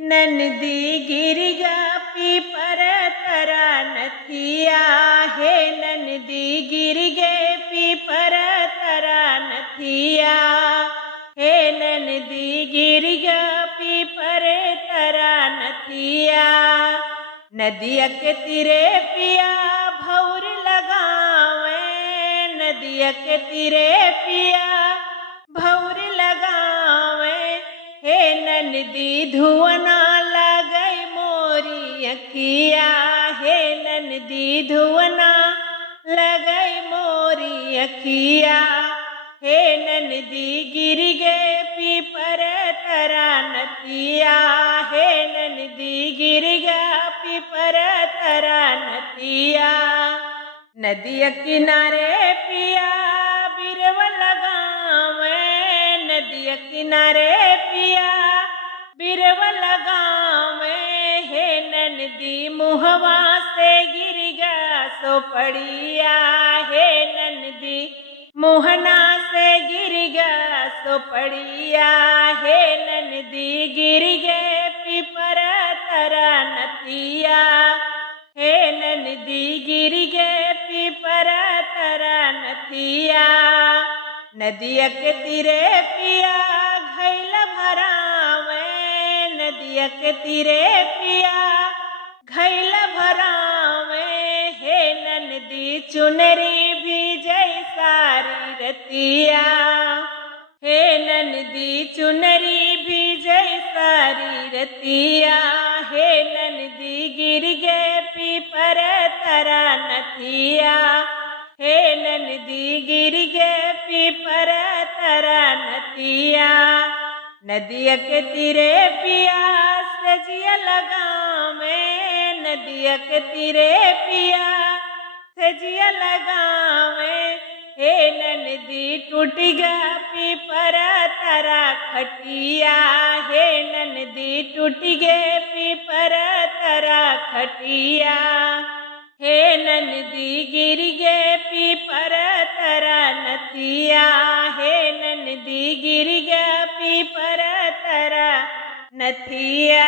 नंदी गिर गा पीपर तरा नथिया, हे नंदी गिर गे पीपर तरा नथिया, हे नंदी गिर गा पीपर तरा नथिया। नदिया के तीरे पिया भौर लगावे, नदिया के तीरे पिया भौर लगावे, हे नंदी धुआं लगई मोरी अखिया, हे नंदी धुआं लगई मोरी अखिया, हे नंदी गिर गे पीपर तरा नथिया, हे नंदी गिर गा पीपर तरा नथिया। नदिया किनारे पिया बिरवा लगावे, नदिया किनारे पिया बिरवा लगावे, हे नंदी मुहवा से गिर गा सो पड़िया, हे नंदी मोहना से गिर गा सो पड़िया, हे नंदी गिर गे पीपर तरा नथिया, हे नंदी गिर गे पीपर तरा नथिया। नदिया के तीरे पिया घैल भरावे, नदिया के तीरे पिया घैल भरावे, हे नंदी चुनरी भीजई सारी रतिया, हे नंदी चुनरी भीजई सारी रतिया, हे नंदी गिर गे पीपर तरा नथिया, हे नंदी गिर गे पीपर तरा नथिया। नदिया के तीरे पिया सजिया लगावे, नदिया के तीरे पिया सजिया लगावे, हे नंदी टूट गा पीपर तरा खटिया, हे नंदी टूट गे पीपर तरा खटिया, हे नंदी गिर गे पीपर तरा नथिया, हे नंदी गिर गा पीपर तरा नथिया।